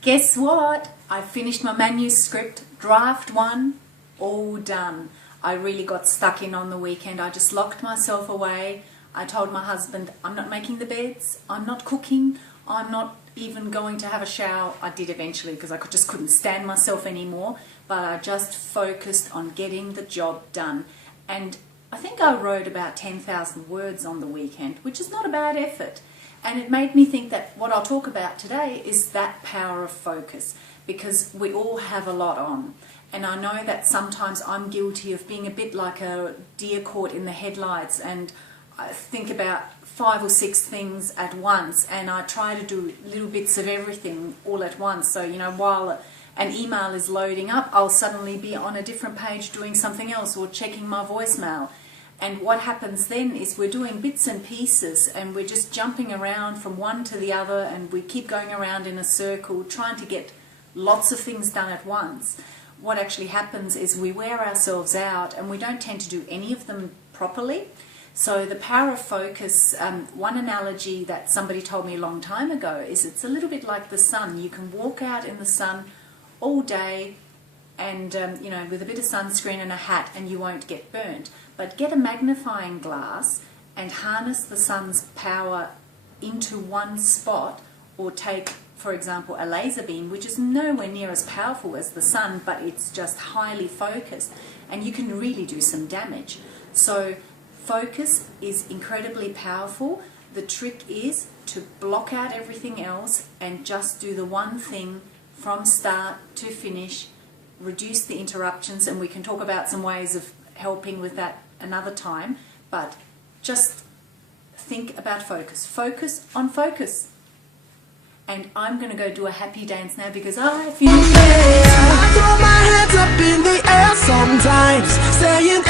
Guess what? I finished my manuscript, draft 1, all done. I really got stuck in on the weekend. I just locked myself away. I told my husband, I'm not making the beds, I'm not cooking, I'm not even going to have a shower. I did eventually because I just couldn't stand myself anymore, but I just focused on getting the job done. And I think I wrote about 10,000 words on the weekend, which is not a bad effort. And it made me think that what I'll talk about today is that power of focus, because we all have a lot on. And I know that sometimes I'm guilty of being a bit like a deer caught in the headlights, and I think about 5 or 6 things at once, and I try to do little bits of everything all at once. So, you know, while an email is loading up, I'll suddenly be on a different page doing something else or checking my voicemail. And what happens then is we're doing bits and pieces, and we're just jumping around from one to the other, and we keep going around in a circle trying to get lots of things done at once. What actually happens is we wear ourselves out and we don't tend to do any of them properly. So the power of focus, one analogy that somebody told me a long time ago is it's a little bit like the sun. You can walk out in the sun all day and you know, with a bit of sunscreen and a hat, and you won't get burnt. But get a magnifying glass and harness the sun's power into one spot, or take, for example, a laser beam, which is nowhere near as powerful as the sun, but it's just highly focused, and you can really do some damage. So focus is incredibly powerful. The trick is to block out everything else and just do the one thing from start to finish. Reduce the interruptions, and we can talk about some ways of helping with that another time, but just think about focus. Focus on focus. And I'm going to go do a happy dance now because I finished. I throw my hands up in the air sometimes, saying